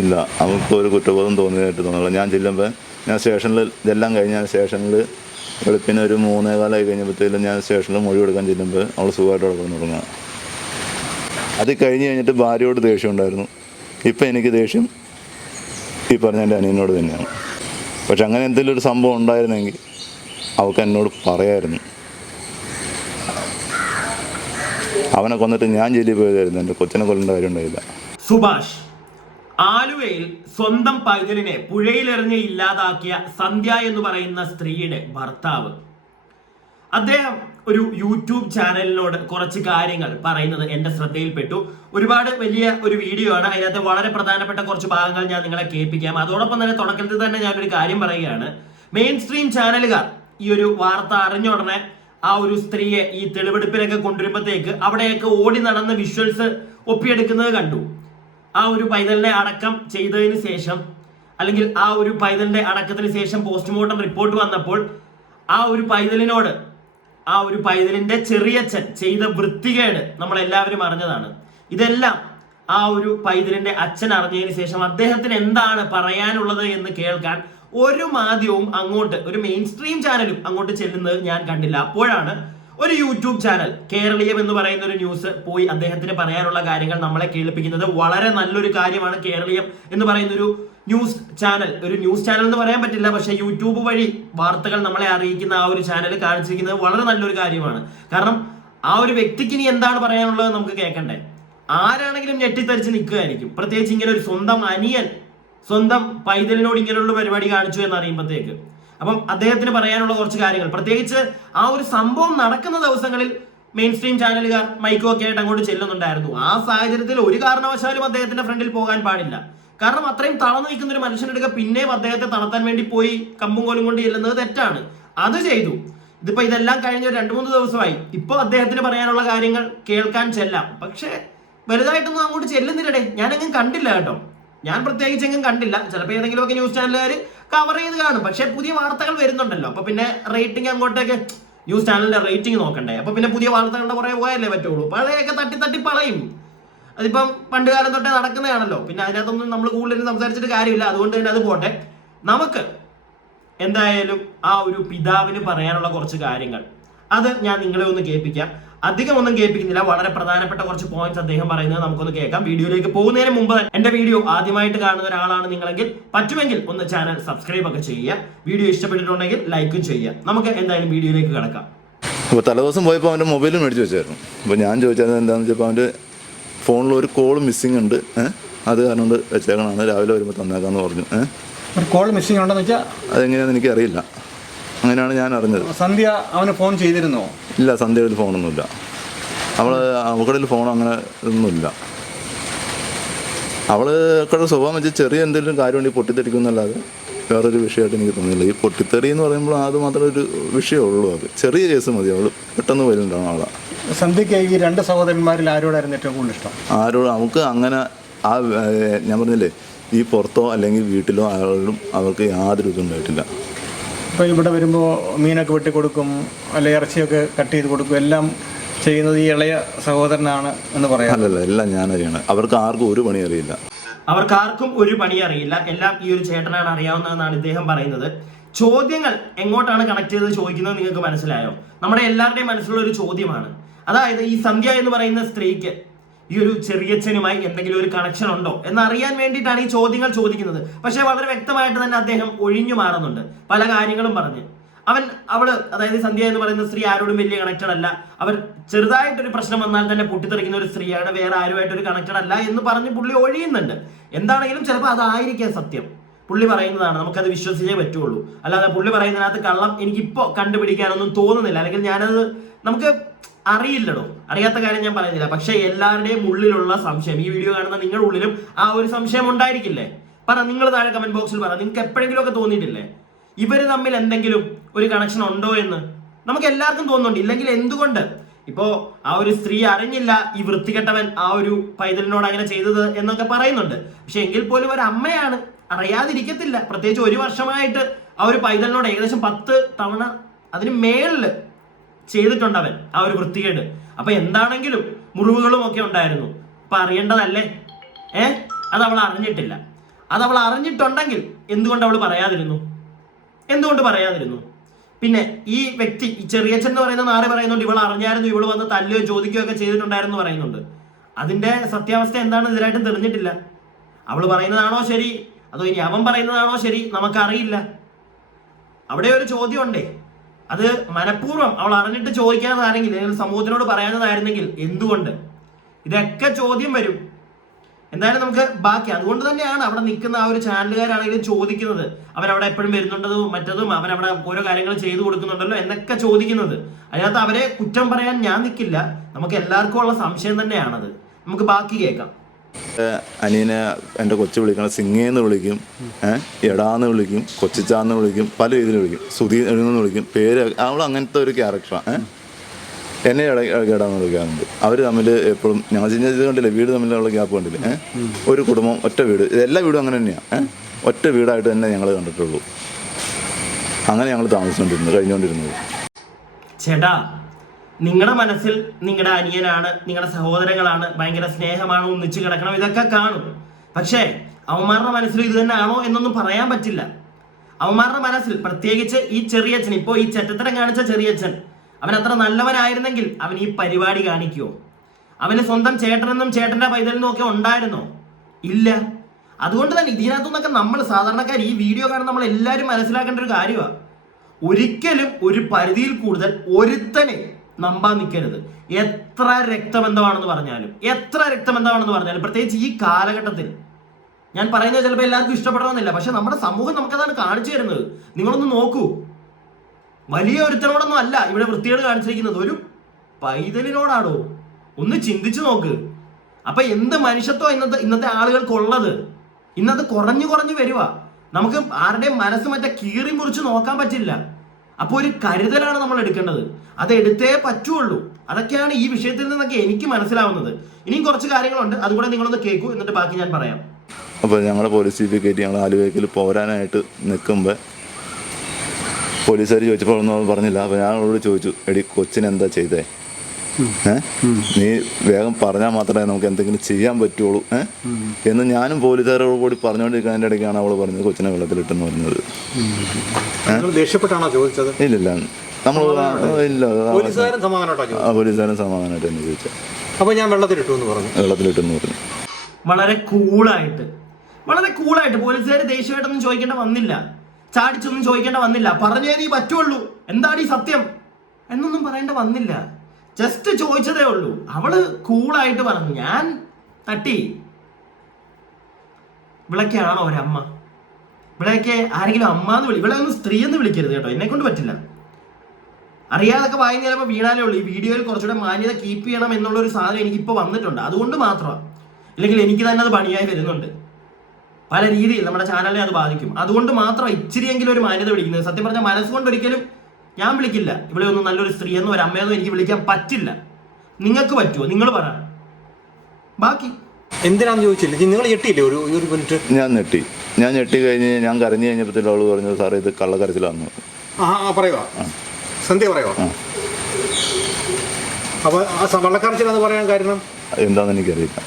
ഇല്ല, അവൾക്ക് ഒരു കുറ്റബോധം തോന്നിയതായിട്ട് തോന്നുന്നില്ല. ഞാൻ ചെല്ലുമ്പോൾ ഞാൻ സ്റ്റേഷനിൽ ഇതെല്ലാം കഴിഞ്ഞ് ഞാൻ സ്റ്റേഷനിൽ വെളുപ്പിന് ഒരു 3:15 കഴിഞ്ഞപ്പോഴത്തേലും ഞാൻ സ്റ്റേഷനിൽ മൊഴി കൊടുക്കാൻ ചെല്ലുമ്പോൾ അവൾ സുഖമായിട്ട് കിടന്നു തുടങ്ങുക. അത് കഴിഞ്ഞിട്ട് ഭാര്യയോട് ദേഷ്യം ഉണ്ടായിരുന്നു. ഇപ്പം എനിക്ക് ദേഷ്യം ഈ പറഞ്ഞ എൻ്റെ അനിയനോട് തന്നെയാണ്. പക്ഷെ അങ്ങനെ എന്തെങ്കിലും ഒരു സംഭവം ഉണ്ടായിരുന്നെങ്കിൽ അവൾക്ക് എന്നോട് പറയായിരുന്നു. അവനെ കൊന്നിട്ട് ഞാൻ ജയിലിൽ പോയതായിരുന്നു, എൻ്റെ കൊച്ചിനെ കൊല്ലേണ്ട കാര്യം ഉണ്ടായില്ല. സുഭാഷ് ആലുവയിൽ സ്വന്തം പൈതലിനെ പുഴയിലെറിഞ്ഞ് ഇല്ലാതാക്കിയ സന്ധ്യ എന്ന് പറയുന്ന സ്ത്രീയുടെ ഭർത്താവ് അദ്ദേഹം ഒരു യൂട്യൂബ് ചാനലിനോട് കുറച്ച് കാര്യങ്ങൾ പറയുന്നത് എന്റെ ശ്രദ്ധയിൽപ്പെട്ടു. ഒരുപാട് വലിയ ഒരു വീഡിയോ ആണ്, അതിനകത്ത് വളരെ പ്രധാനപ്പെട്ട കുറച്ച് ഭാഗങ്ങൾ ഞാൻ നിങ്ങളെ കേൾപ്പിക്കാം. അതോടൊപ്പം തന്നെ തുടക്കത്തിൽ തന്നെ ഞാനൊരു കാര്യം പറയുകയാണ്. മെയിൻ സ്ട്രീം ചാനലുകാർ ഈ ഒരു വാർത്ത അറിഞ്ഞ ഉടനെ ആ ഒരു സ്ത്രീയെ ഈ തെളിവെടുപ്പിനൊക്കെ കൊണ്ടുവരുമ്പോഴത്തേക്ക് അവിടെയൊക്കെ ഓടി നടന്ന് വിഷ്വൽസ് ഒപ്പിയെടുക്കുന്നത് കണ്ടു. ആ ഒരു പൈതലിനെ അടക്കം ചെയ്തതിന് ശേഷം, അല്ലെങ്കിൽ ആ ഒരു പൈതലിന്റെ അടക്കത്തിന് ശേഷം പോസ്റ്റ്മോർട്ടം റിപ്പോർട്ട് വന്നപ്പോൾ ആ ഒരു പൈതലിനോട് ആ ഒരു പൈതലിന്റെ ചെറിയച്ഛൻ ചെയ്ത വൃത്തികേട് നമ്മളെല്ലാവരും അറിഞ്ഞതാണ്. ഇതെല്ലാം ആ ഒരു പൈതലിന്റെ അച്ഛൻ അറിഞ്ഞതിന് ശേഷം അദ്ദേഹത്തിന് എന്താണ് പറയാനുള്ളത് എന്ന് കേൾക്കാൻ ഒരു മാധ്യമവും അങ്ങോട്ട്, ഒരു മെയിൻ സ്ട്രീം ചാനലും അങ്ങോട്ട് ചെല്ലുന്നത് ഞാൻ കണ്ടില്ല. അപ്പോഴാണ് ഒരു യൂട്യൂബ് ചാനൽ കേരളീയം എന്ന് പറയുന്ന ഒരു ന്യൂസ് പോയി അദ്ദേഹത്തിന് പറയാനുള്ള കാര്യങ്ങൾ നമ്മളെ കേൾപ്പിക്കുന്നത്. വളരെ നല്ലൊരു കാര്യമാണ്. കേരളീയം എന്ന് പറയുന്ന ഒരു ന്യൂസ് ചാനൽ എന്ന് പറയാൻ പറ്റില്ല, പക്ഷെ യൂട്യൂബ് വഴി വാർത്തകൾ നമ്മളെ അറിയിക്കുന്ന ആ ഒരു ചാനൽ കാണിച്ചിരിക്കുന്നത് വളരെ നല്ലൊരു കാര്യമാണ്. കാരണം ആ ഒരു വ്യക്തിക്ക് ഇനി എന്താണ് പറയാനുള്ളത് നമുക്ക് കേൾക്കണ്ടേ. ആരാണെങ്കിലും ഞെട്ടിത്തരിച്ച് നിൽക്കുകയായിരിക്കും. പ്രത്യേകിച്ച് ഇങ്ങനെ ഒരു സ്വന്തം അനിയൻ സ്വന്തം പൈതലിനോട് ഇങ്ങനെയുള്ള പരിപാടി കാണിച്ചു എന്നറിയുമ്പോഴത്തേക്ക്. അപ്പം അദ്ദേഹത്തിന് പറയാനുള്ള കുറച്ച് കാര്യങ്ങൾ, പ്രത്യേകിച്ച് ആ ഒരു സംഭവം നടക്കുന്ന ദിവസങ്ങളിൽ മെയിൻ സ്ട്രീം ചാനലുകാർ മൈക്കും ഒക്കെ ആയിട്ട് അങ്ങോട്ട് ചെല്ലുന്നുണ്ടായിരുന്നു. ആ സാഹചര്യത്തിൽ ഒരു കാരണവശാലും അദ്ദേഹത്തിന്റെ ഫ്രണ്ടിൽ പോകാൻ പാടില്ല. കാരണം അത്രയും തളർന്നു നിൽക്കുന്ന ഒരു മനുഷ്യനെടുക്കുക പിന്നെയും അദ്ദേഹത്തെ തളർത്താൻ വേണ്ടി പോയി കമ്പും കോലും കൊണ്ട് ചെല്ലുന്നത് തെറ്റാണ്. അത് ചെയ്തു. ഇതിപ്പോ ഇതെല്ലാം കഴിഞ്ഞ 2-3 ദിവസമായി. ഇപ്പൊ അദ്ദേഹത്തിന് പറയാനുള്ള കാര്യങ്ങൾ കേൾക്കാൻ ചെല്ലാം. പക്ഷെ വലുതായിട്ടൊന്നും അങ്ങോട്ട് ചെല്ലുന്നില്ലടേ. ഞാനെങ്ങും കണ്ടില്ല കേട്ടോ. ഞാൻ പ്രത്യേകിച്ച് എങ്ങും കണ്ടില്ല. ചിലപ്പോൾ ഏതെങ്കിലുമൊക്കെ ന്യൂസ് ചാനലുകാർ കവർ ചെയ്ത് കാണും. പക്ഷെ പുതിയ വാർത്തകൾ വരുന്നുണ്ടല്ലോ. അപ്പൊ പിന്നെ റേറ്റിംഗ് അങ്ങോട്ടേക്ക്, ന്യൂസ് ചാനലിന്റെ റേറ്റിംഗ് നോക്കണ്ടേ. അപ്പൊ പിന്നെ പുതിയ വാർത്തകളുടെ പുറകെ പോയാലേ പറ്റുള്ളൂ. പഴയൊക്കെ തട്ടി പറയും. അതിപ്പം പണ്ട് കാലം തൊട്ടേ നടക്കുന്നതാണല്ലോ. പിന്നെ അതിനകത്തൊന്നും നമ്മൾ കൂടുതലും സംസാരിച്ചിട്ട് കാര്യമില്ല. അതുകൊണ്ട് തന്നെ അത് പോട്ടെ. നമുക്ക് എന്തായാലും ആ ഒരു പിതാവിന് പറയാനുള്ള കുറച്ച് കാര്യങ്ങൾ അത് ഞാൻ നിങ്ങളെ ഒന്ന് കേൾപ്പിക്കാം. അധികം ഒന്നും കേൾപ്പിക്കുന്നില്ല. വളരെ പ്രധാനപ്പെട്ട കുറച്ച് പോയിന്റ്സ് അദ്ദേഹം പറയുന്നത് നമുക്കൊന്ന് കേൾക്കാം. വീഡിയോയിലേക്ക് പോകുന്നതിന് മുമ്പ് എന്റെ വീഡിയോ ആദ്യമായിട്ട് കാണുന്ന ഒരാളാണ് നിങ്ങളെങ്കിൽ പറ്റുമെങ്കിൽ ഒന്ന് ചാനൽ സബ്സ്ക്രൈബ് ഒക്കെ ചെയ്യുക. വീഡിയോ ഇഷ്ടപ്പെട്ടിട്ടുണ്ടെങ്കിൽ ലൈക്കും ചെയ്യുക. നമുക്ക് എന്തായാലും വീഡിയോയിലേക്ക് കിടക്കാം. അപ്പോൾ തലേദിവസം പോയപ്പോൾ അവൻ്റെ മൊബൈൽ മേടിച്ച് വെച്ചായിരുന്നു. അപ്പോൾ ഞാൻ ചോദിച്ചത് എന്താണെന്ന് വെച്ചപ്പോൾ അവൻ്റെ ഫോണിൽ ഒരു കോൾ മിസ്സിംഗ് ഉണ്ട്, അത് കാരണം കൊണ്ട് വെച്ചേക്കണമാണ്, രാവിലെ വരുമ്പോൾ തന്നേക്കാന്ന് പറഞ്ഞു. ഒരു കോൾ മിസ്സിംഗ് ഉണ്ടെന്ന് വെച്ചാൽ അതെങ്ങനെയാണെന്ന് എനിക്കറിയില്ല. അങ്ങനെയാണ് ഞാൻ അറിഞ്ഞത്. സന്ധ്യ അവന് ഫോൺ ചെയ്തിരുന്നോ? ഇല്ല, സന്ധ്യയിൽ ഫോണൊന്നുമില്ല. അവളുടെ ഫോൺ അങ്ങനെ ഒന്നുമില്ല. അവളുടെ സ്വഭാവം വെച്ച് ചെറിയ എന്തെങ്കിലും കാര്യം ഉണ്ടെങ്കിൽ പൊട്ടിത്തെറിക്കുന്നല്ലാതെ വേറൊരു വിഷയമായിട്ട് എനിക്ക് തോന്നുന്നില്ല. ഈ പൊട്ടിത്തെറി എന്ന് പറയുമ്പോൾ അത് മാത്രമേ ഒരു വിഷയമുള്ളൂ. അത് ചെറിയ കേസ് മതി. അവൾ പെട്ടെന്ന് വലുണ്ടാവും ആളാ. സന്ധ്യയ്ക്ക് ഈ 2 സഹോദരന്മാരിൽ ആരോടായിരുന്നു ഏറ്റവും കൂടുതൽ ഇഷ്ടം? നമുക്ക് അങ്ങനെ ഞാൻ പറഞ്ഞില്ലേ, ഈ പുറത്തോ അല്ലെങ്കിൽ വീട്ടിലോ ആളും അവർക്ക് യാതൊരു ഇതും ഉണ്ടായിട്ടില്ല. ഇപ്പോൾ ഇവിടെ വരുമ്പോൾ മീനൊക്കെ വെട്ടി കൊടുക്കും, അല്ലെങ്കിൽ ഇറച്ചിയൊക്കെ കട്ട് ചെയ്ത് കൊടുക്കും, എല്ലാം ചെയ്യുന്നത് ഈ ഇളയ സഹോദരനാണ് എന്ന് പറയാം. അല്ലല്ല, എല്ലാം ഞാനറിയാണ്. അവർക്ക് ആർക്കും ഒരു പണി അറിയില്ല. അവർക്കാർക്കും ഒരു പണി അറിയില്ല. എല്ലാം ഈ ഒരു ചേട്ടനാണ് അറിയാവുന്നതെന്നാണ് ഇദ്ദേഹം പറയുന്നത്. ചോദ്യങ്ങൾ എങ്ങോട്ടാണ് കണക്ട് ചെയ്ത് ചോദിക്കുന്നത് നിങ്ങൾക്ക് മനസ്സിലായോ? നമ്മുടെ എല്ലാവരുടെയും മനസ്സിലുള്ള ഒരു ചോദ്യമാണ്. അതായത് ഈ സന്ധ്യ എന്ന് പറയുന്ന സ്ത്രീക്ക് ഈ ഒരു ചെറിയച്ഛനുമായി എന്തെങ്കിലും ഒരു കണക്ഷൻ ഉണ്ടോ എന്നറിയാൻ വേണ്ടിയിട്ടാണ് ഈ ചോദ്യങ്ങൾ ചോദിക്കുന്നത്. പക്ഷെ വളരെ വ്യക്തമായിട്ട് തന്നെ അദ്ദേഹം ഒഴിഞ്ഞു മാറുന്നുണ്ട്. പല കാര്യങ്ങളും പറഞ്ഞ് അവള്, അതായത് സന്ധ്യ എന്ന് പറയുന്ന സ്ത്രീ ആരോടും വലിയ കണക്റ്റഡ് അല്ല. അവർ ചെറുതായിട്ടൊരു പ്രശ്നം വന്നാൽ തന്നെ പൊട്ടിത്തെറിക്കുന്ന ഒരു സ്ത്രീയാണ്, വേറെ ആരുമായിട്ടൊരു കണക്റ്റഡ് അല്ല എന്ന് പറഞ്ഞ് പുള്ളി ഒഴിയുന്നുണ്ട്. എന്താണെങ്കിലും ചിലപ്പോൾ അതായിരിക്കാം സത്യം. പുള്ളി പറയുന്നതാണ്, നമുക്കത് വിശ്വസിച്ചേ പറ്റുള്ളൂ. അല്ലാതെ പുള്ളി പറയുന്നതിനകത്ത് കള്ളം എനിക്കിപ്പോൾ കണ്ടുപിടിക്കാനൊന്നും തോന്നുന്നില്ല. അല്ലെങ്കിൽ ഞാനത് നമുക്ക് അറിയില്ലടോ, അറിയാത്ത കാര്യം ഞാൻ പറയുന്നില്ല. പക്ഷെ എല്ലാവരുടെയും ഉള്ളിലുള്ള സംശയം, ഈ വീഡിയോ കാണുന്ന നിങ്ങളുടെ ഉള്ളിലും ആ ഒരു സംശയം ഉണ്ടായിരിക്കില്ലേ? നിങ്ങൾ താഴെ കമന്റ് ബോക്സിൽ പറ. നിങ്ങൾക്ക് എപ്പോഴെങ്കിലും ഒക്കെ തോന്നിയിട്ടില്ലേ ഇവര് തമ്മിൽ എന്തെങ്കിലും ഒരു കണക്ഷൻ ഉണ്ടോ എന്ന്? നമുക്ക് എല്ലാവർക്കും തോന്നുന്നുണ്ട്. ഇല്ലെങ്കിൽ എന്തുകൊണ്ട് ഇപ്പോ ആ ഒരു സ്ത്രീ അറിഞ്ഞില്ല ഈ വൃത്തികെട്ടവൻ ആ ഒരു പൈതലിനോട് അങ്ങനെ ചെയ്തത് എന്നൊക്കെ പറയുന്നുണ്ട്. പക്ഷെ എങ്കിൽ പോലും ഒരു അമ്മയാണ്, അറിയാതിരിക്കത്തില്ല. പ്രത്യേകിച്ച് 1 വർഷമായിട്ട് ആ ഒരു പൈതലിനോട് ഏകദേശം 10 തവണ അതിന് മേളില് ചെയ്തിട്ടുണ്ട് അവൻ ആ ഒരു വൃത്തികേട്. അപ്പൊ എന്താണെങ്കിലും മുറിവുകളും ഒക്കെ ഉണ്ടായിരുന്നു. അപ്പൊ അറിയേണ്ടതല്ലേ? അത് അവൾ അറിഞ്ഞിട്ടില്ല. അത് അവൾ അറിഞ്ഞിട്ടുണ്ടെങ്കിൽ എന്തുകൊണ്ട് അവൾ പറയാതിരുന്നു? പിന്നെ ഈ വ്യക്തി ഈ ചെറിയച്ഛൻ എന്ന് പറയുന്ന നാട് പറയുന്നുണ്ട് ഇവൾ അറിഞ്ഞായിരുന്നു, ഇവൾ വന്ന് തല്ലുകയോ ചോദിക്കുകയോ ഒക്കെ ചെയ്തിട്ടുണ്ടായിരുന്നു പറയുന്നുണ്ട്. അതിന്റെ സത്യാവസ്ഥ എന്താണെന്ന് ഇതിലായിട്ടും തെളിഞ്ഞിട്ടില്ല. അവൾ പറയുന്നതാണോ ശരി അതോ ഇനി അവൻ പറയുന്നതാണോ ശരി നമുക്കറിയില്ല. അവിടെ ഒരു ചോദ്യം ഉണ്ടേ, അത് മനഃപൂർവ്വം അവൾ അറിഞ്ഞിട്ട് ചോദിക്കാത്തതാണെങ്കിൽ അല്ലെങ്കിൽ സമൂഹത്തിനോട് പറയാത്തതായിരുന്നെങ്കിൽ എന്തുകൊണ്ട്? ഇതൊക്കെ ചോദ്യം വരും. എന്തായാലും നമുക്ക് ബാക്കി അതുകൊണ്ട് തന്നെയാണ് അവിടെ നിൽക്കുന്ന ആ ഒരു ചാനലുകാരാണെങ്കിലും ചോദിക്കുന്നത്, അവരവിടെ എപ്പോഴും വരുന്നുണ്ടതും മറ്റതും അവരവിടെ ഓരോ കാര്യങ്ങൾ ചെയ്തു കൊടുക്കുന്നുണ്ടല്ലോ എന്നൊക്കെ ചോദിക്കുന്നത്. അതിനകത്ത് അവരെ കുറ്റം പറയാൻ ഞാൻ നിൽക്കില്ല, നമുക്ക് എല്ലാവർക്കും ഉള്ള സംശയം തന്നെയാണത്. നമുക്ക് ബാക്കി കേൾക്കാം. അനിയനെ എൻ്റെ കൊച്ചു വിളിക്കണം, സിംഗേന്ന് വിളിക്കും, എടാന്ന് വിളിക്കും, കൊച്ചിച്ചാന്ന് വിളിക്കും, പല രീതിയിൽ വിളിക്കും, സുധീ എന്ന് വിളിക്കും, പേര് അവൾ അങ്ങനത്തെ ഒരു ക്യാരക്ടറാണ്. എന്നെ ഇടയ്ക്കിടാന്ന് വിളിക്കാറുണ്ട്. അവർ തമ്മിൽ എപ്പോഴും ഞങ്ങൾ ഇത് കണ്ടില്ലേ, വീട് തമ്മിലുള്ള ഗ്യാപ്പ് കണ്ടില്ലേ, ഒരു കുടുംബം ഒറ്റ വീട്, എല്ലാ വീടും അങ്ങനെ തന്നെയാണ്, ഒറ്റ വീടായിട്ട് തന്നെ ഞങ്ങൾ കണ്ടിട്ടുള്ളൂ. അങ്ങനെ ഞങ്ങൾ താമസിച്ചുകൊണ്ടിരുന്നത് കഴിഞ്ഞുകൊണ്ടിരുന്നത്. ചേട്ടാ, നിങ്ങളുടെ മനസ്സിൽ നിങ്ങളുടെ അനിയനാണ്, നിങ്ങളുടെ സഹോദരങ്ങളാണ്, ഭയങ്കര സ്നേഹമാണ്, ഒന്നിച്ച് കിടക്കണം, ഇതൊക്കെ കാണും. പക്ഷേ അവന്മാരുടെ മനസ്സിൽ ഇത് തന്നെ ആണോ എന്നൊന്നും പറയാൻ പറ്റില്ല. അവന്മാരുടെ മനസ്സിൽ പ്രത്യേകിച്ച് ഈ ചെറിയച്ഛൻ, ഇപ്പോൾ ഈ ചെറ്റത്തരം കാണിച്ച ചെറിയച്ഛൻ, അവൻ അത്ര നല്ലവനായിരുന്നെങ്കിൽ അവൻ ഈ പരിപാടി കാണിക്കുമോ? അവന് സ്വന്തം ചേട്ടനെന്നും ചേട്ടന്റെ പൈതലെന്നും ഒക്കെ ഉണ്ടായിരുന്നോ? ഇല്ല. അതുകൊണ്ട് തന്നെ ഇതിനകത്തുനിന്നൊക്കെ നമ്മൾ സാധാരണക്കാർ ഈ വീഡിയോ കാണുന്ന നമ്മൾ എല്ലാവരും മനസ്സിലാക്കേണ്ട ഒരു കാര്യമാണ്, ഒരിക്കലും ഒരു പരിധിയിൽ കൂടുതൽ ഒരുത്തനെ നമ്പാൻ നിൽക്കരുത്. എത്ര രക്തബന്ധമാണെന്ന് പറഞ്ഞാലും പ്രത്യേകിച്ച് ഈ കാലഘട്ടത്തിൽ. ഞാൻ പറയുന്നത് ചിലപ്പോൾ എല്ലാവർക്കും ഇഷ്ടപ്പെടണമെന്നില്ല, പക്ഷെ നമ്മുടെ സമൂഹം നമുക്കതാണ് കാണിച്ചു തരുന്നത്. നിങ്ങളൊന്ന് നോക്കൂ, വലിയ ഒരുത്തനോടൊന്നും അല്ല ഇവിടെ വൃത്തികേട് കാണിച്ചിരിക്കുന്നത്, ഒരു പൈതലിനോടാണോ? ഒന്ന് ചിന്തിച്ചു നോക്ക്. അപ്പൊ എന്ത് മനുഷ്യത്വം ഇന്നത്തെ ആളുകൾക്കുള്ളത്? ഇന്നത് കുറഞ്ഞു വരുക. നമുക്ക് ആരുടെയും മനസ്സ് മറ്റേ കീറി മുറിച്ച് നോക്കാൻ പറ്റില്ല. അപ്പോൾ ഒരു കരുതലാണ് നമ്മൾ എടുക്കേണ്ടത്, അത് എടുത്തേ പറ്റുള്ളൂ. അതൊക്കെയാണ് ഈ വിഷയത്തിൽ നിന്നൊക്കെ എനിക്ക് മനസ്സിലാവുന്നത്. ഇനിയും കുറച്ച് കാര്യങ്ങളുണ്ട്, അതുകൂടെ നിങ്ങളൊന്ന് കേൾക്കൂ, എന്നിട്ട് ബാക്കി ഞാൻ പറയാം. അപ്പോൾ ഞങ്ങളുടെ പോലീസ് ജീപ്പിൽ കയറ്റി ഞങ്ങൾ ആലുവയ്ക്കൽ പോരാനായിട്ട് നിൽക്കുമ്പോൾ പോലീസുകാർ ചോദിച്ചപ്പോൾ ഒന്നും പറഞ്ഞില്ല. അപ്പോൾ ഞാൻ അവളോട് ചോദിച്ചു, എടി കൊച്ചിനെന്താ ചെയ്തേ? നീ വേഗം പറഞ്ഞാൽ മാത്രമേ നമുക്ക് എന്തെങ്കിലും ചെയ്യാൻ പറ്റുള്ളൂ എന്ന് ഞാനും പോലീസുകാരോട് കൂടി പറഞ്ഞുകൊണ്ടിരിക്കുന്നതിൻ്റെ ഇടയ്ക്കാണ് അവൾ പറഞ്ഞത് കൊച്ചിനെ വെള്ളത്തിലിട്ടെന്ന് പറഞ്ഞത്. ദേഷ്യപ്പെട്ടാണോ ചോദിച്ചത്? ഇല്ലില്ല, നമ്മൾ ഇല്ല, പോലീസുകാരൻ സമാധാനമായിട്ട് തന്നെ ചോദിച്ചത്. അപ്പോൾ ഞാൻ വെള്ളത്തിലിട്ടെന്ന് പറഞ്ഞു. വളരെ കൂളായിട്ട് പോലീസുകാർ ദേഷ്യമായിട്ടൊന്നും ചോദിക്കേണ്ട വന്നില്ല, ചാടിച്ചൊന്നും ചോദിക്കേണ്ട വന്നില്ല, പറഞ്ഞേ നീ പറ്റുള്ളൂ, എന്താണ് ഈ സത്യം എന്നൊന്നും പറയേണ്ട വന്നില്ല. ജസ്റ്റ് ചോദിച്ചതേ ഉള്ളൂ. അവള് കൂളായിട്ട് പറഞ്ഞു, ഞാൻ തട്ടി. ഇവിളൊക്കെയാണോ ഒരമ്മ? ഇവിടെയൊക്കെ ആരെങ്കിലും അമ്മ എന്ന് ഇവിടെ ഒന്നും സ്ത്രീ എന്ന് വിളിക്കരുത് കേട്ടോ, എന്നെ കൊണ്ട് പറ്റില്ല. അറിയാതൊക്കെ വായിന്ന് ചിലപ്പോൾ വീണാലേ ഉള്ളൂ. ഈ വീഡിയോയിൽ കുറച്ചുകൂടെ മാന്യത കീപ്പ് ചെയ്യണം എന്നുള്ളൊരു സാധനം എനിക്കിപ്പോൾ വന്നിട്ടുണ്ട്, അതുകൊണ്ട് മാത്രമാണ്. ഇല്ലെങ്കിൽ എനിക്ക് തന്നെ അത് പണിയായി വരുന്നുണ്ട്. പല രീതിയിൽ നമ്മുടെ ചാനലിനെ അത് ബാധിക്കും. അതുകൊണ്ട് മാത്രം ഇച്ചിരിയെങ്കിലും ഒരു മാന്യത വിളിക്കുന്നത്. സത്യം പറഞ്ഞാൽ മനസ്സുകൊണ്ട് ഒരിക്കലും ഞാൻ വിളിക്കില്ല ഇവിടെ ഒന്നും നല്ലൊരു സ്ത്രീയെന്നോ ഒരു അമ്മയെന്നോ എനിക്ക് വിളിക്കാൻ പറ്റില്ല. നിങ്ങൾക്ക് പറ്റുമോ? നിങ്ങൾ പറ. ബാക്കി എന്തിനാന്ന് ചോദിച്ചില്ല, നിങ്ങൾ ഞെട്ടിയില്ലേ? ഒരു മിനിറ്റ് ഞാൻ ഞെട്ടി കഴിഞ്ഞ് ഞാൻ കരഞ്ഞു കഴിഞ്ഞപ്പോഴത്തേക്കും അവള് പറഞ്ഞു, സാറേ ഇത് കള്ളക്കരച്ചിലാന്ന്. പറയുവാ സന്ധ്യ പറയുവാ. അപ്പൊ ആ വള്ളക്കരച്ചിലാന്ന് പറയാൻ കാരണം എന്താണെന്ന് എനിക്കറിയില്ല.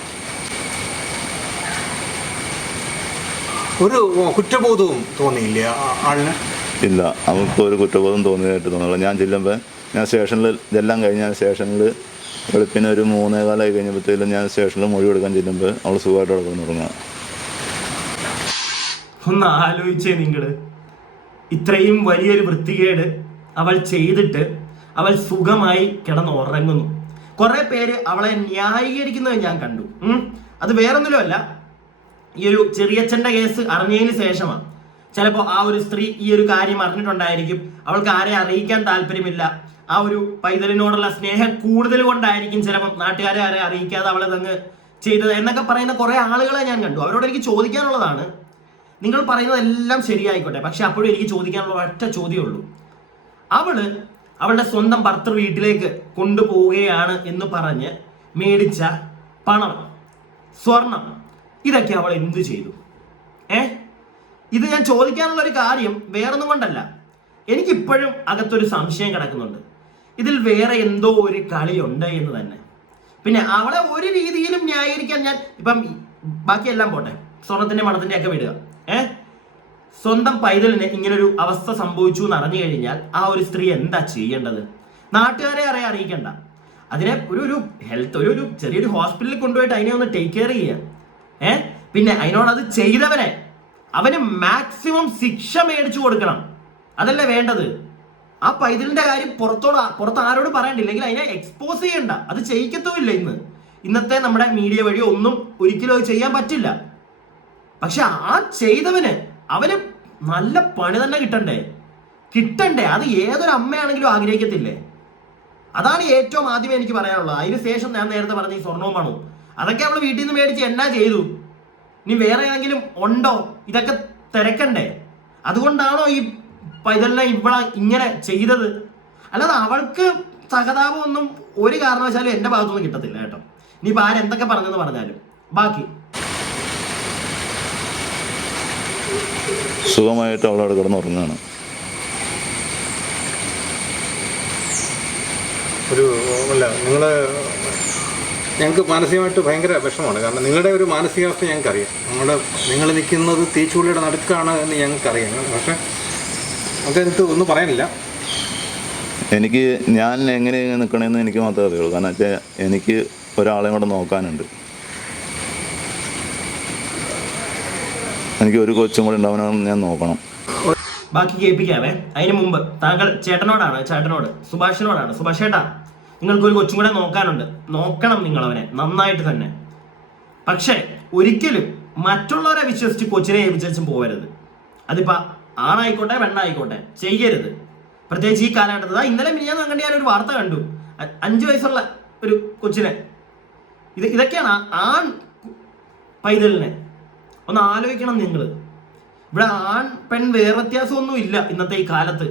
ഒരു കുറ്റബോധവും തോന്നിയില്ല ആളിന്? ഇല്ല, അവൾക്ക് ഒരു കുറ്റബോധം തോന്നിയതായിട്ട് തോന്നുന്നില്ല. ഞാൻ സ്റ്റേഷനിൽ ഇതെല്ലാം കഴിഞ്ഞ് സ്റ്റേഷനിൽ വെളുപ്പിന് ഒരു 3:15 കഴിഞ്ഞപ്പോഴത്തേലും ഞാൻ സ്റ്റേഷനിൽ മൊഴി കൊടുക്കാൻ ചെല്ലുമ്പോൾ അവൾ സുഖമായിട്ട് കിടക്കുന്നു തുടങ്ങുക. ഒന്ന് ആലോചിച്ചേ നിങ്ങള്, ഇത്രയും വലിയൊരു വൃത്തികേട് അവൾ ചെയ്തിട്ട് അവൾ സുഖമായി കിടന്നുറങ്ങുന്നു. കുറെ പേര് അവളെ ന്യായീകരിക്കുന്നത് ഞാൻ കണ്ടു. അത് വേറൊന്നിലുമല്ല, ഈ ഒരു ചെറിയച്ഛൻ്റെ കേസ് അറിഞ്ഞതിന് ശേഷമാണ്. ചിലപ്പോൾ ആ ഒരു സ്ത്രീ ഈ ഒരു കാര്യം അറിഞ്ഞിട്ടുണ്ടായിരിക്കും, അവൾക്ക് ആരെ അറിയിക്കാൻ താല്പര്യമില്ല, ആ ഒരു പൈതലിനോടുള്ള സ്നേഹം കൂടുതൽ കൊണ്ടായിരിക്കും ചിലപ്പോൾ നാട്ടുകാരെ ആരെ അറിയിക്കാതെ അവളെ തങ്ങ് ചെയ്തത് എന്നൊക്കെ പറയുന്ന കുറേ ആളുകളെ ഞാൻ കണ്ടു. അവരോട് എനിക്ക് ചോദിക്കാനുള്ളതാണ്, നിങ്ങൾ പറയുന്നതെല്ലാം ശരിയായിക്കോട്ടെ, പക്ഷെ അപ്പോഴും എനിക്ക് ചോദിക്കാനുള്ള ഒറ്റ ചോദ്യമേ ഉള്ളൂ. അവളുടെ സ്വന്തം ഭർത്തൃ വീട്ടിലേക്ക് കൊണ്ടുപോവുകയാണ് എന്ന് പറഞ്ഞ് മേടിച്ച പണം, സ്വർണം, ഇതൊക്കെ അവൾ എന്തു ചെയ്തു? ഇത് ഞാൻ ചോദിക്കാനുള്ള ഒരു കാര്യം വേറൊന്നും കൊണ്ടല്ല, എനിക്കിപ്പോഴും അകത്തൊരു സംശയം കിടക്കുന്നുണ്ട്. ഇതിൽ വേറെ എന്തോ ഒരു കളിയുണ്ട് എന്ന് തന്നെ. പിന്നെ അവളെ ഒരു രീതിയിലും ന്യായീകരിക്കാൻ ഞാൻ ഇപ്പം ബാക്കിയെല്ലാം പോട്ടെ, സ്വർണത്തിന്റെ മണത്തിന്റെ ഒക്കെ വിടുക. സ്വന്തം പൈതലിന് ഇങ്ങനൊരു അവസ്ഥ സംഭവിച്ചു എന്ന് അറിഞ്ഞു കഴിഞ്ഞാൽ ആ ഒരു സ്ത്രീ എന്താ ചെയ്യേണ്ടത്? നാട്ടുകാരെ അറിയിക്കണ്ട, അതിനെ ഒരു ഹെൽത്ത് ഒരു ചെറിയൊരു ഹോസ്പിറ്റലിൽ കൊണ്ടുപോയിട്ട് അതിനെ ഒന്ന് ടേക്ക് കെയർ ചെയ്യുക. പിന്നെ അതിനോട് അത് ചെയ്തവനെ അവന് മാക്സിമം ശിക്ഷ മേടിച്ചു കൊടുക്കണം. അതല്ലേ വേണ്ടത്. ആ പൈതലിന്റെ കാര്യം പുറത്ത് ആരോട് പറയണ്ടില്ലെങ്കിൽ അതിനെ എക്സ്പോസ് ചെയ്യണ്ട. അത് ചെയ്യിക്കത്തുമില്ല. ഇന്നത്തെ നമ്മുടെ മീഡിയ വഴി ഒന്നും ഒരിക്കലും അത് ചെയ്യാൻ പറ്റില്ല. പക്ഷെ ആ ചെയ്തവന് അവന് നല്ല പണി തന്നെ കിട്ടണ്ടേ. അത് ഏതൊരു അമ്മയാണെങ്കിലും ആഗ്രഹിക്കത്തില്ലേ? അതാണ് ഏറ്റവും ആദ്യമേ എനിക്ക് പറയാനുള്ളത്. അതിനുശേഷം ഞാൻ നേരത്തെ പറഞ്ഞ ഈ സ്വർണവും പണവും അതൊക്കെ അവള് വീട്ടിൽ നിന്ന് മേടിച്ച് എന്നാ ചെയ്തു? ഇനി വേറെ ഏതെങ്കിലും ഉണ്ടോ? ഇതൊക്കെ തിരക്കണ്ടേ? അതുകൊണ്ടാണോ ഈ പൈതലിനെ ഇവിടെ ഇങ്ങനെ ചെയ്തത്? അല്ലാതെ അവൾക്ക് സഹതാപമൊന്നും ഒരു കാരണവശാലും എന്റെ ഭാഗത്തൊന്നും കിട്ടത്തില്ല കേട്ടോ. ഇനിയിപ്പോൾ ആരെന്തൊക്കെ പറഞ്ഞെന്ന് പറഞ്ഞാലും ബാക്കി സുഖമായിട്ട് അവളവിടെ കിടന്നുറങ്ങുകയാണ്. ഞങ്ങൾക്ക് മാനസികമായിട്ട് ഭയങ്കര വിഷമമാണ്. കാരണം നിങ്ങളുടെ ഒരു മാനസികാവസ്ഥ ഞങ്ങൾക്കറിയാം. നിങ്ങൾ നിൽക്കുന്നത് തീച്ചുള്ളിയുടെ നടുക്കാണ് എന്ന് ഞങ്ങൾക്കറിയാം. പക്ഷെ അതെനിക്ക് ഒന്നും പറയാനില്ല. ഞാൻ എങ്ങനെ നിൽക്കണമെന്ന് എനിക്ക് മാത്രമേ അറിയുള്ളൂ. കാരണം വെച്ചാൽ എനിക്ക് ഒരാളെയും കൂടെ നോക്കാനുണ്ട്. എനിക്ക് ഒരു കൊച്ചും കൂടെ ഉണ്ടാവണമെന്ന് ഞാൻ നോക്കണം. ബാക്കി കേൾപ്പിക്കാവേ. അതിന് മുമ്പ് താങ്കൾ ചേട്ടനോട് സുഭാഷ് ചേട്ടാ, നിങ്ങൾക്കൊരു കൊച്ചും കൂടെ നോക്കാനുണ്ട്. നോക്കണം നിങ്ങൾ അവനെ നന്നായിട്ട് തന്നെ. പക്ഷെ ഒരിക്കലും മറ്റുള്ളവരെ വിശ്വസിച്ച് കൊച്ചിനെ ഏൽപ്പിച്ചും പോകരുത്. അതിപ്പോ ആണായിക്കോട്ടെ പെണ്ണായിക്കോട്ടെ ചെയ്യരുത്. പ്രത്യേകിച്ച് ഈ കാലഘട്ടത്തിൽ. ഇന്നലെ മിനിഞ്ഞാന്ന് അങ്ങനെ ഞാനൊരു വാർത്ത കണ്ടു. 5 വയസ്സുള്ള ഒരു കൊച്ചിനെ. ഇതൊക്കെയാണ് ആൺ പൈതലിനെ. ഒന്ന് ആലോചിക്കണം നിങ്ങൾ. ഇവിടെ ആൺ പെൺ വേറെ വ്യത്യാസമൊന്നും ഇല്ല ഇന്നത്തെ ഈ കാലത്ത്.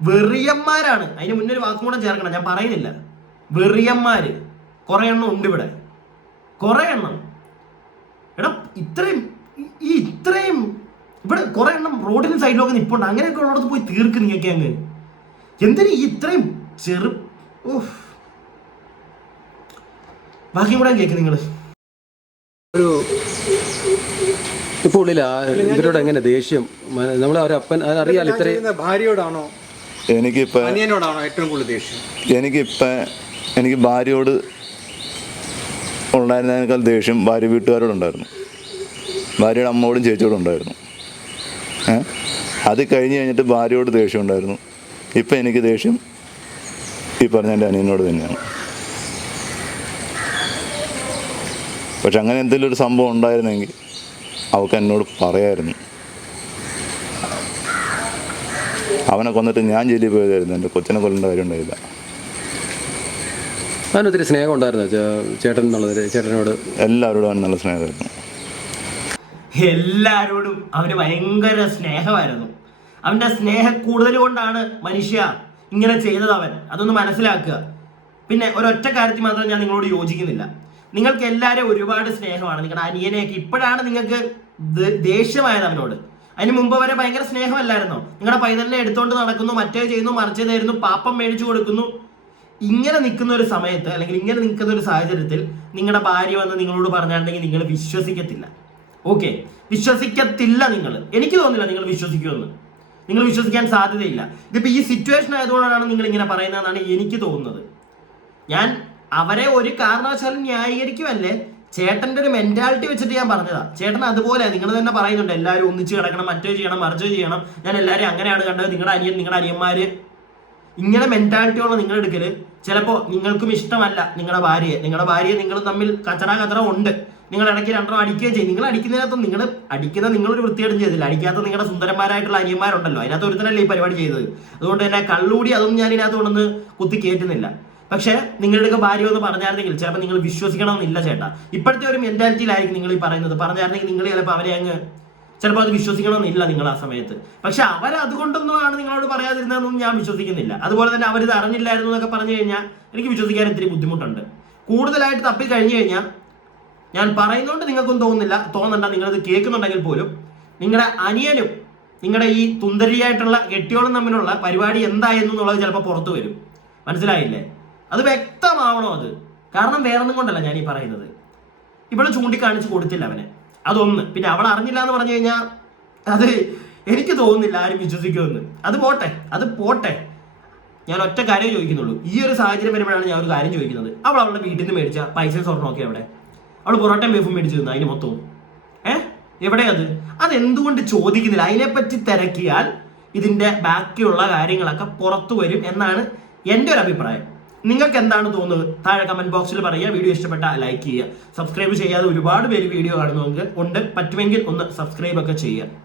വെറിയന്മാരാണ്. അതിന് മുന്നേ ഒരു വാക്കും കൂടെ ചേർക്കണം, ഞാൻ പറയുന്നില്ല. വെറിയന്മാര് കുറെ എണ്ണം ഉണ്ട് ഇവിടെ. കുറെ എണ്ണം. എടാ ഇത്രയും ഇവിടെ കുറെ എണ്ണം റോഡിന് സൈഡിലൊക്കെ നിൽപ്പുണ്ട്. അങ്ങനെയൊക്കെ ഉള്ളിടത്ത് പോയി തീർക്ക് നീക്കി അങ്ങ്. എന്തിനു ഇത്രയും ബാക്കിയും കൂടെ കേക്ക് നിങ്ങൾ. ഇപ്പോൾ ഇവരോട് എങ്ങനെ ദേഷ്യം? നമ്മൾ അവരപ്പൻ അറിയാലോ. ഇത്രയും ഭാര്യയോടാണോ അനിയനോടാണോ ഏറ്റവും കൂടുതൽ ദേഷ്യം? എനിക്ക് ഭാര്യയോട് ഉണ്ടായിരുന്നതിനേക്കാൾ ദേഷ്യം ഭാര്യ വീട്ടുകാരോടുണ്ടായിരുന്നു. ഭാര്യയുടെ അമ്മയോടും ചേച്ചിയോടും ഉണ്ടായിരുന്നു. അത് കഴിഞ്ഞിട്ട് ഭാര്യയോട് ദേഷ്യം ഉണ്ടായിരുന്നു. ഇപ്പം എനിക്ക് ദേഷ്യം ഈ പറഞ്ഞ എൻ്റെ അനിയനോട് തന്നെയാണ്. പക്ഷെ അങ്ങനെ എന്തെങ്കിലും ഒരു സംഭവം ഉണ്ടായിരുന്നെങ്കിൽ അവൾക്ക് എന്നോട് പറയായിരുന്നു. അവനെ കൊന്നിട്ട് ഞാൻ ജയിലിൽ പോയതായിരുന്നു. എൻ്റെ കൊച്ചിനെ കൊല്ലേണ്ട കാര്യം ഉണ്ടായില്ല. അവനൊത്തിരി സ്നേഹം ഉണ്ടായിരുന്നു ചേട്ടനോട്. എല്ലാവരോടും അവന് നല്ല സ്നേഹമായിരുന്നു. എല്ലാരോടും അവന് ഭയങ്കര സ്നേഹമായിരുന്നു. അവന്റെ സ്നേഹ കൂടുതൽ കൊണ്ടാണ് മനുഷ്യ ഇങ്ങനെ ചെയ്തത്. അതൊന്ന് മനസ്സിലാക്കുക. പിന്നെ ഒരൊറ്റ കാര്യത്തിൽ മാത്രം ഞാൻ നിങ്ങളോട് യോജിക്കുന്നില്ല. നിങ്ങൾക്ക് എല്ലാവരും ഒരുപാട് സ്നേഹമാണ്. നിങ്ങളുടെ അനിയനെയൊക്കെ ഇപ്പോഴാണ് നിങ്ങൾക്ക് ദേഷ്യമായത് അവനോട്. അതിന് മുമ്പ് വരെ ഭയങ്കര സ്നേഹമല്ലായിരുന്നോ? നിങ്ങളുടെ പൈതലിനെ എടുത്തോണ്ട് നടക്കുന്നു, മറ്റേ ചെയ്യുന്നു, മറിച്ച് തരുന്നു, പാപ്പം മേടിച്ചു കൊടുക്കുന്നു. ഇങ്ങനെ നിൽക്കുന്ന ഒരു സമയത്ത് അല്ലെങ്കിൽ ഇങ്ങനെ നിൽക്കുന്ന ഒരു സാഹചര്യത്തിൽ നിങ്ങളുടെ ഭാര്യ വന്ന് നിങ്ങളോട് പറഞ്ഞിട്ടുണ്ടെങ്കിൽ നിങ്ങൾ വിശ്വസിക്കത്തില്ല. ഓക്കെ, വിശ്വസിക്കത്തില്ല നിങ്ങൾ. എനിക്ക് തോന്നുന്നില്ല നിങ്ങൾ വിശ്വസിക്കുമെന്ന്. നിങ്ങൾ വിശ്വസിക്കാൻ സാധ്യതയില്ല. ഇതിപ്പോൾ ഈ സിറ്റുവേഷൻ ആയതുകൊണ്ടാണ് നിങ്ങൾ ഇങ്ങനെ പറയുന്നതെന്നാണ് എനിക്ക് തോന്നുന്നത്. ഞാൻ അവരെ ഒരു കാരണവശാലും ന്യായീകരിക്കുമല്ലേ, ചേട്ടൻ്റെ ഒരു മെന്റാലിറ്റി വെച്ചിട്ട് ഞാൻ പറഞ്ഞതാ. ചേട്ടൻ അതുപോലെ നിങ്ങൾ തന്നെ പറയുന്നുണ്ട്, എല്ലാവരും ഒന്നിച്ച് കിടക്കണം, മറ്റേ ചെയ്യണം, മറിച്ച് ചെയ്യണം, ഞാൻ എല്ലാവരും അങ്ങനെയാണ് കണ്ടത്, നിങ്ങളുടെ അനിയന്മാര് ഇങ്ങനെ മെന്റാലിറ്റിയുള്ള നിങ്ങളുടെ എടുക്കല് ചിലപ്പോൾ നിങ്ങൾക്കും ഇഷ്ടമല്ല. നിങ്ങളുടെ ഭാര്യയെ നിങ്ങൾ തമ്മിൽ കച്ചറ ഉണ്ട്. നിങ്ങൾ ഇടയ്ക്ക് രണ്ടെണ്ണം അടിക്കുകയും ചെയ്യും. നിങ്ങൾ അടിക്കുന്ന നിങ്ങളൊരു വൃത്തിയായിട്ടും ചെയ്തില്ല. അടിക്കാത്ത നിങ്ങളുടെ സുന്ദരന്മാരായിട്ടുള്ള അനിയന്മാരുണ്ടല്ലോ, അതിനകത്ത് ഒരുത്തനല്ലേ ഈ പരിപാടി ചെയ്തത്. അതുകൊണ്ട് തന്നെ കള്ളുകൂടി അതൊന്നും ഞാൻ ഇതിനകത്ത് കൊണ്ടൊന്ന് കുത്തി കയറ്റുന്നില്ല. പക്ഷേ നിങ്ങളുടെ ഭാര്യ ഒന്ന് പറഞ്ഞായിരുന്നെങ്കിൽ ചിലപ്പോൾ നിങ്ങൾ വിശ്വസിക്കണമെന്നില്ല ചേട്ടാ. ഇപ്പോഴത്തെ ഒരു മെന്റാലിറ്റിയിലായിരിക്കും നിങ്ങൾ ഈ പറയുന്നത്. പറഞ്ഞായിരുന്നെങ്കിൽ നിങ്ങൾ ചിലപ്പോൾ അവരെ അങ്ങ് ചിലപ്പോൾ അത് വിശ്വസിക്കണമെന്നില്ല നിങ്ങൾ ആ സമയത്ത്. പക്ഷെ അതുകൊണ്ടൊന്നും ആണ് നിങ്ങളോട് പറയാതിരുന്നതെന്നും ഞാൻ വിശ്വസിക്കുന്നില്ല. അതുപോലെ തന്നെ അവരിത് അറിഞ്ഞില്ലായിരുന്നു എന്നൊക്കെ പറഞ്ഞു കഴിഞ്ഞാൽ എനിക്ക് വിശ്വസിക്കാൻ ഇത്തിരി ബുദ്ധിമുട്ടുണ്ട്. കൂടുതലായിട്ട് തപ്പി കഴിഞ്ഞു കഴിഞ്ഞാൽ ഞാൻ പറയുന്നതുകൊണ്ട് നിങ്ങൾക്കും തോന്നണ്ട, നിങ്ങളിത് കേൾക്കുന്നുണ്ടെങ്കിൽ പോലും നിങ്ങളുടെ അനിയനും നിങ്ങളുടെ ഈ തുന്തരിയായിട്ടുള്ള കെട്ടിയോളും തമ്മിലുള്ള പരിപാടി എന്തായിരുന്നു എന്നുള്ളത് ചിലപ്പോൾ പുറത്തു വരും. മനസ്സിലായില്ലേ? അത് വ്യക്തമാവണോ അത്? കാരണം വേറൊന്നും കൊണ്ടല്ല ഞാൻ ഈ പറയുന്നത്. ഇവിടെ ചൂണ്ടിക്കാണിച്ച് കൊടുത്തില്ല അവനെ. അതൊന്ന്. പിന്നെ അവൾ അറിഞ്ഞില്ല എന്ന് പറഞ്ഞു കഴിഞ്ഞാൽ അത് എനിക്ക് തോന്നുന്നില്ല ആരും വിശ്വസിക്കുമെന്ന്. അത് പോട്ടെ. ഞാൻ ഒറ്റ കാര്യം ചോദിക്കുന്നുള്ളൂ. ഈ ഒരു സാഹചര്യം വരുമ്പോഴാണ് ഞാൻ ഒരു കാര്യം ചോദിക്കുന്നത്. അവൾ അവളുടെ വീട്ടിൽ നിന്ന് മേടിച്ച പൈസ സ്വർണ്ണമൊക്കെ എവിടെ? അവൾ പൊറോട്ടയും ബീഫും മേടിച്ചു തന്നു അതിന് മൊത്തവും. എവിടെ അതെന്തുകൊണ്ട് ചോദിക്കുന്നില്ല? അതിനെപ്പറ്റി തിരക്കിയാൽ ഇതിന്റെ ബാക്കിയുള്ള കാര്യങ്ങളൊക്കെ പുറത്തു വരും എന്നാണ് എൻ്റെ ഒരു അഭിപ്രായം. നിങ്ങൾക്ക് എന്താണ് തോന്നുന്നത്? താഴെ കമന്റ് ബോക്സിൽ പറയുക. വീഡിയോ ഇഷ്ടപ്പെട്ടാൽ ലൈക്ക് ചെയ്യുക. സബ്സ്ക്രൈബ് ചെയ്യാതെ ഒരുപാട് പേര് വീഡിയോ കാണുന്നവർക്ക് ഉണ്ട്. പറ്റുമെങ്കിൽ ഒന്ന് സബ്സ്ക്രൈബ് ഒക്കെ ചെയ്യുക.